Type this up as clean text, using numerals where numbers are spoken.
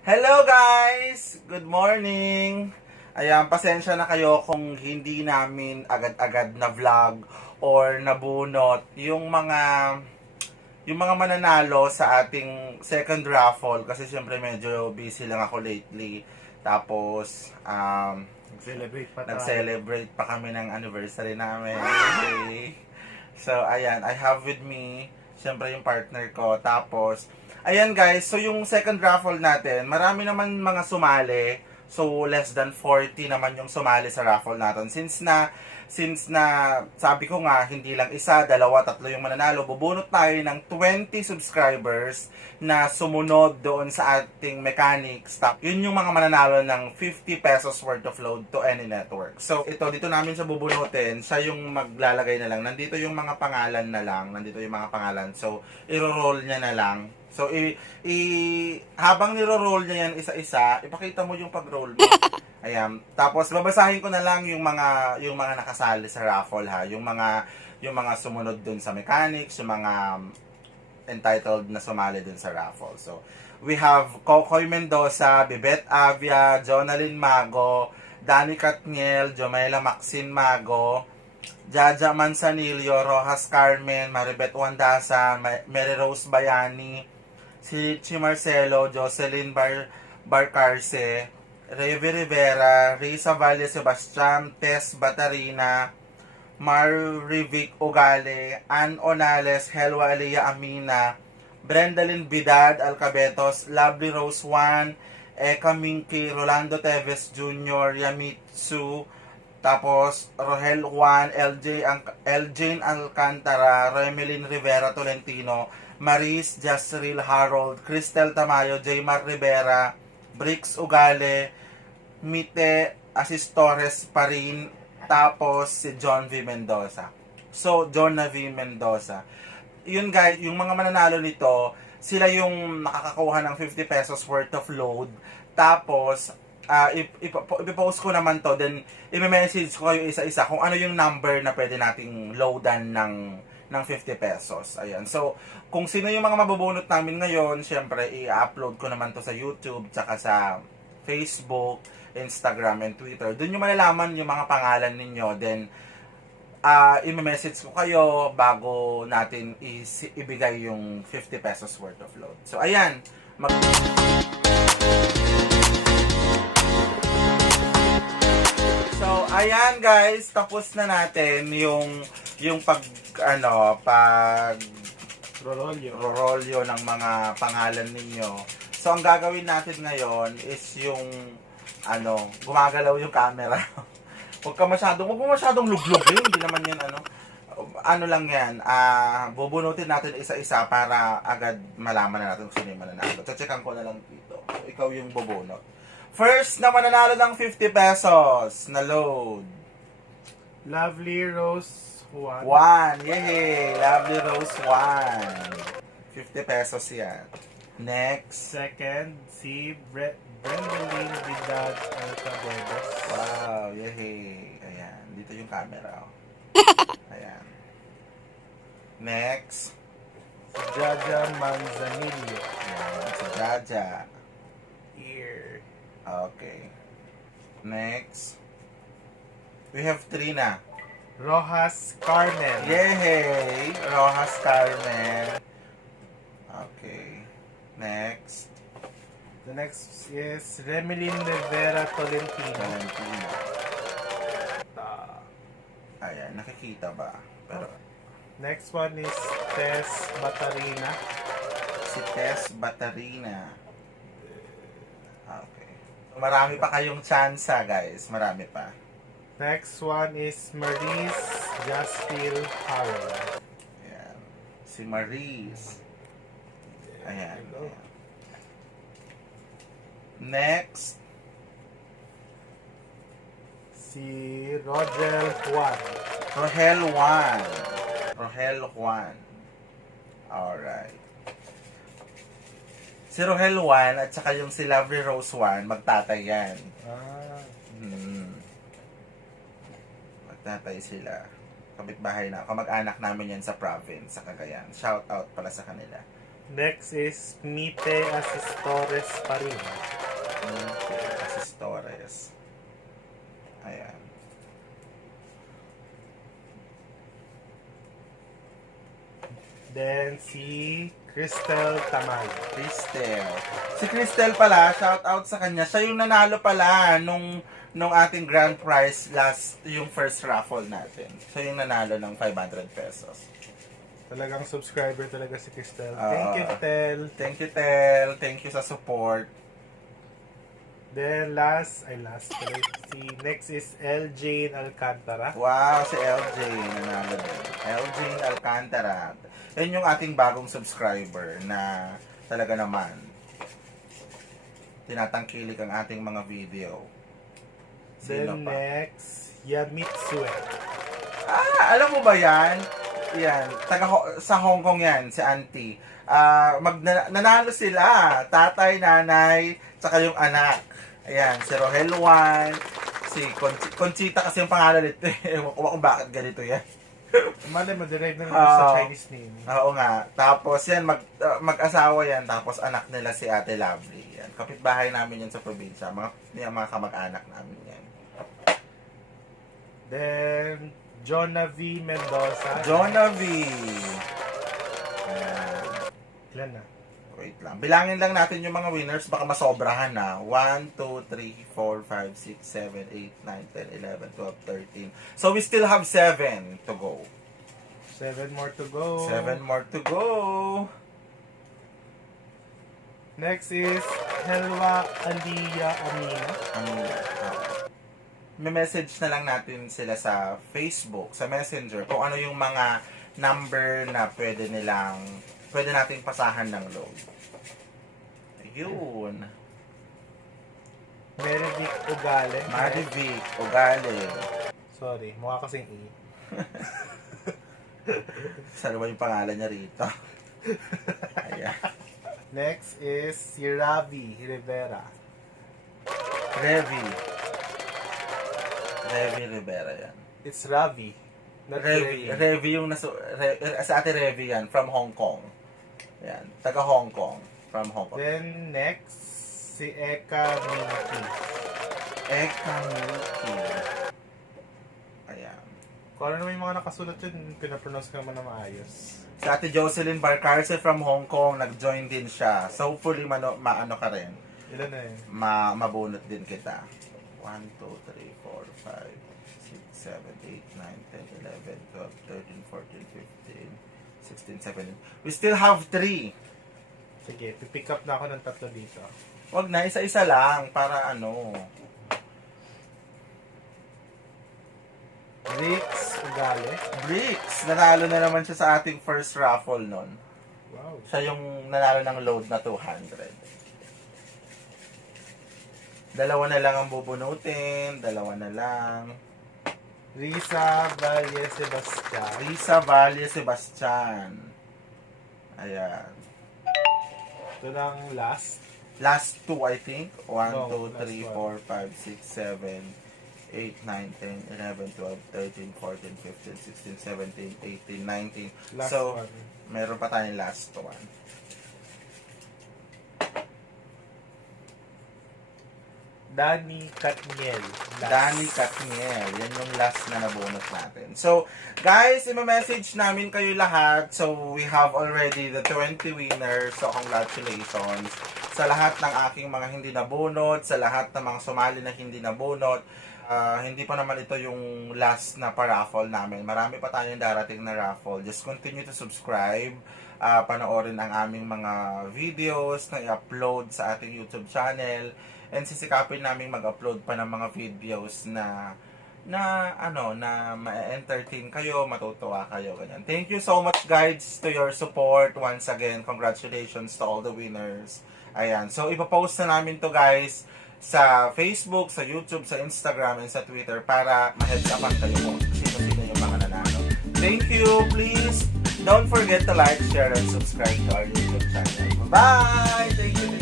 Hello guys! Good morning! Ayan, pasensya na kayo kung hindi namin agad-agad na vlog or nabunot yung mga mananalo sa ating second raffle kasi syempre medyo busy lang ako lately. Tapos, Celebrate pa tayo. nag-celebrate pa kami ng anniversary namin. Okay. So, ayan, I have with me, syempre yung partner ko. Tapos, ayan guys, so yung second raffle natin, marami naman mga sumali. So, less than 40 naman yung sumali sa raffle natin. Since na sabi ko nga, hindi lang isa, dalawa, tatlo yung mananalo, bubunot tayo ng 20 subscribers na sumunod doon sa ating mechanics. Yun yung mga mananalo ng 50 pesos worth of load to any network. So, dito namin siya bubunutin. Siya yung maglalagay na lang. Nandito yung mga pangalan na lang. Nandito yung mga pangalan. So, iro-roll niya na lang. So, habang niro-roll niya yan isa-isa, ipakita mo yung pag-roll mo. Ayan. Tapos babasahin ko na lang yung mga nakasali sa raffle ha, yung mga sumunod dun sa mechanics, yung mga entitled na sumali dun sa raffle. So, we have Kokoy Mendoza, Bibet Avia, Jonalyn Mago, Danny Katniel, Jomela Maxine Mago, Jaja Manzanillo, Rojas Carmen, Maribet Wandasa, Mary Rose Bayani, si Richie Marcelo, Jocelyn Barcarce, Revy Rivera, Risa Valle Sebastian, Tess Batarina, Marivic Ogale, Ann Onales, Helwa Aliyah Amina, Brendalyn Vidad Alcabetos, Lovely Rose Juan, Eka Minky, Rolando Teves Jr., Yamitsu, tapos Rohel Juan, Eljane Alcantara, Remelin Rivera Tolentino, Maris Jasril Harold, Cristel Tamayo, Jaymar Rivera, Brix Ugale, Mite Asistores pa rin, tapos si John V. Mendoza. So, John V. Mendoza. Yun guys, yung mga mananalo nito, sila yung nakakakuha ng 50 pesos worth of load. Tapos, ipopost ko naman to, then i-message ko kayo isa-isa kung ano yung number na pwede nating loadan ng 50 pesos. Ayan. So, kung sino yung mga mabubunot namin ngayon, syempre, i-upload ko naman to sa YouTube, tsaka sa Facebook, Instagram, and Twitter. Doon yung malalaman yung mga pangalan ninyo. Then, i-message ko kayo bago natin ibigay yung 50 pesos worth of load. So, ayan. So, ayan guys. Tapos na natin yung rorolyo ng mga pangalan ninyo. So, ang gagawin natin ngayon is yung gumagalaw yung camera. Huwag mo masyadong luglugin, hindi naman yan ano lang yan, bubunutin natin isa-isa para agad malaman na natin kung sino yung mananalo. Checkan ko na lang dito. So, ikaw yung bubunot. First na mananalo ng 50 pesos na load. Lovely Rose Juan. 1. Yay! Lovely Rose 1. 50 pesos yan. Next. Second, si Brendalyn Vidal Alcabedos. Wow, yay. Ayan, dito yung camera. Ayan. Next. Si Jaja Manzanillo. Ayan, si Jaja. Here. Okay. Next. We have 3 na. Rojas Carmen. Yay! Rojas Carmen. Okay. Next. The next is Remelin Rivera Tolentino. Valentino. Ayan, nakikita ba? Pero, Next one is Tess Batarina. si Tess Batarina. Okay. Marami pa kayong chance, guys. Marami pa. Next one is Maurice Jastil Harold. Ayan. Si Maris. Ayan. Hello. Next. Si Rogel Juan. Rohel Juan. Rohel Juan. Alright. Si Rohel Juan at saka yung si Lovely Rose Juan, magtatay yan. Magtatay sila. Kapitbahay na. Kamag-anak namin yan sa province, sa Cagayan. Shout out pala sa kanila. Next is Mite Asistores pa rin. Si Torres. Ayan. Then si Cristel Tamal. Cristel. Si Cristel pala, shout out sa kanya. Siya yung nanalo pala nung ating grand prize yung first raffle natin. Siya yung nanalo ng 500 pesos. Talagang subscriber talaga si Cristel. Oo. Thank you, Tel. Thank you, Tel. Thank you sa support. Then last pala, next is LJ Alcantara. Wow, si LJ nanalo din. LJ Alcantara. Yan yung ating bagong subscriber na talaga naman tinatangkilik ang ating mga video. Sino Then pa? next, Yamitsue. Alam mo ba yan? Yan, sa Hong Kong yan, si Auntie. Nanalo sila, tatay, nanay, tsaka yung anak. Ayan, si Rohel Juan, si Conchita kasi yung pangalan nito. Ewan ko kung bakit ganito yan. Malay mo, derive na naman sa Chinese name. Oo nga. Tapos yan, mag-asawa yan. Tapos anak nila si Ate Lovely. Yan. Kapitbahay namin yan sa probinsya. Mga kamag-anak namin yan. Then, Jonah V. Mendoza. Jonah V. Ayan. Ilan na? Wait lang. Bilangin lang natin yung mga winners. Baka masobrahan na. 1, 2, 3, 4, 5, 6, 7, 8, 9, 10, 11, 12, 13. So we still have 7 to go. 7 more to go. 7 more to go. Next is Helwa Aliyah Amina. May message na lang natin sila sa Facebook, sa Messenger, kung ano yung mga number na pwede nating pasahan ng load. Ayun. Merivic Ugale. Marivic, Ugale. Sorry, mukha kasing E. Sana ba yung pangalan niya rito? Ayan. Next is si Ravi Rivera. Revi Rivera yan. It's Ravi. Not Revi yung sa ate Revi yan, from Hong Kong. Yan, taga Hong Kong. From Hong Kong. Then next, si Eka Minky. Eka Milky. Ayan. Kung ano naman yung mga nakasulat yun, pinapronounce ka naman na maayos. Si ate Jocelyn Barcarce from Hong Kong, nag-join din siya. So hopefully maano ka rin. Ilan na yun? Mabunot din kita. 1, 2, 3, 4, 5, 6, 7, 8, 9, 10, 11, 12, 13, 14, 15, 16, 17. We still have 3. Sige, pipick up na ako ng 3 dito. Wag na, isa-isa lang para ano. Rix Ugale. Bricks, nanalo na naman siya sa ating first raffle nun. Wow. Siya yung nanalo ng load na 200. Dalawa na lang ang bubunutin, dalawa na lang. Risa Valle Sebastian. Risa Valle Sebastian. Ayan. Ito lang last. Last 2, I think. 1, No, 2, 3, last 4, 5, 6, 7, 8, 9, 10, 11, 12, 13, 14, 15, 16, 17, 18, 19. Last So, one. meron pa tayong last one. Danny Katniel. Last. Danny Katniel. Yan yung last na nabunot natin. So, guys, ima-message namin kayo lahat. So, we have already the 20 winners. So, congratulations sa lahat ng aking mga hindi nabunot, sa lahat ng mga sumali na hindi nabunot. Hindi pa naman ito yung last na pa-raffle namin. Marami pa tayong darating na raffle. Just continue to subscribe. Panoorin ang aming mga videos na i-upload sa ating YouTube channel. And sisikapin namin mag-upload pa ng mga videos na ma-entertain kayo, matutuwa kayo, ganyan. Thank you so much, guys, to your support. Once again, congratulations to all the winners. Ayan. So, ipapost na namin to, guys, sa Facebook, sa YouTube, sa Instagram, and sa Twitter para ma-heads upan kayo kung sino-sino yung mga nanalo. Thank you. Please, don't forget to like, share, and subscribe to our YouTube channel. Bye! Thank you.